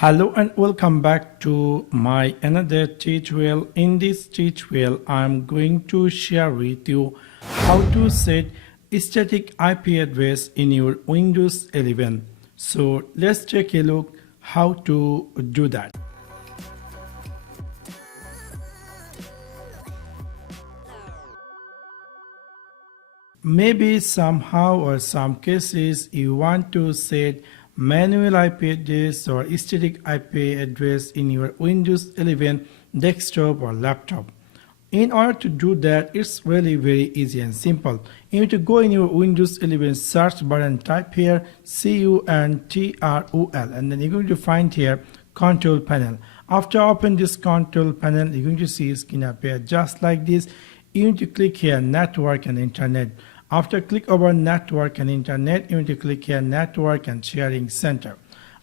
Hello and welcome back to my another tutorial. In this tutorial I'm going to share with you how to set static IP address in your Windows 11. So let's take a look how to do that. Maybe somehow or some cases you want to set manual IP address or static IP address in your Windows 11 desktop or laptop. In order to do that, it's really very easy and simple. You need to go in your Windows 11 search bar and type here CUNTROL, and then you're going to find here control panel. After open this control panel, you're going to see a screen appear just like this. You need to click here network and internet. After click over network and internet, you need to click here network and sharing center.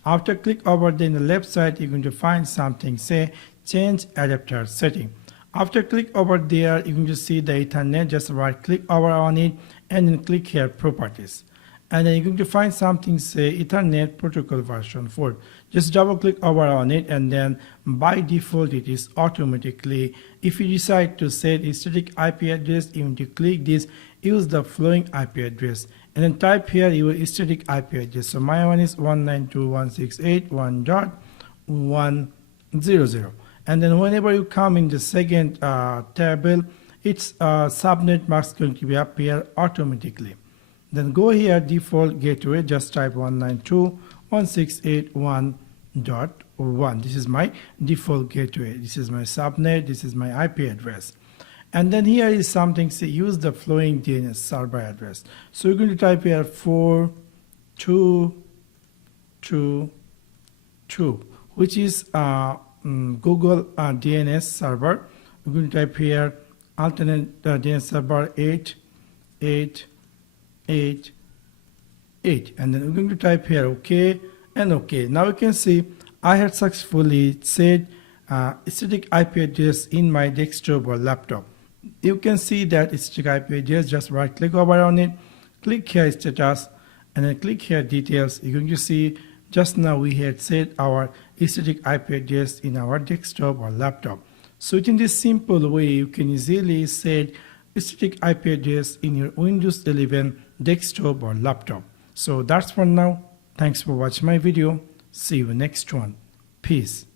After click over there in the left side, you're going to find something say change adapter setting. After click over there, you're going to see the Ethernet. Just right click over on it and then click here properties. And then you're going to find something say Ethernet protocol version 4. Just double click over on it, and then by default it is automatically. If you decide to set a static IP address, you need to click this use the following IP address and then type here your static IP address. So my one is 192.168.1.100, and then whenever you come in the second table, its subnet mask going to be appear automatically. Then go here default gateway, just type 192.168.1.1. This is my default gateway. This is my subnet. This is my IP address. And then here is something say use the following DNS server address. So you're going to type here 4222, which is Google DNS server. We're going to type here alternate DNS server 8888, and then we're going to type here OK and OK. Now you can see I had successfully set static IP address in my desktop or laptop. You can see that static IP address. Just right click over on it, click here status, and then click here details. You're going to see just now we had set our static IP address in our desktop or laptop. So in this simple way, you can easily set static IP address in your Windows 11 desktop or laptop. So that's for now. Thanks for watching my video. See you next one. Peace.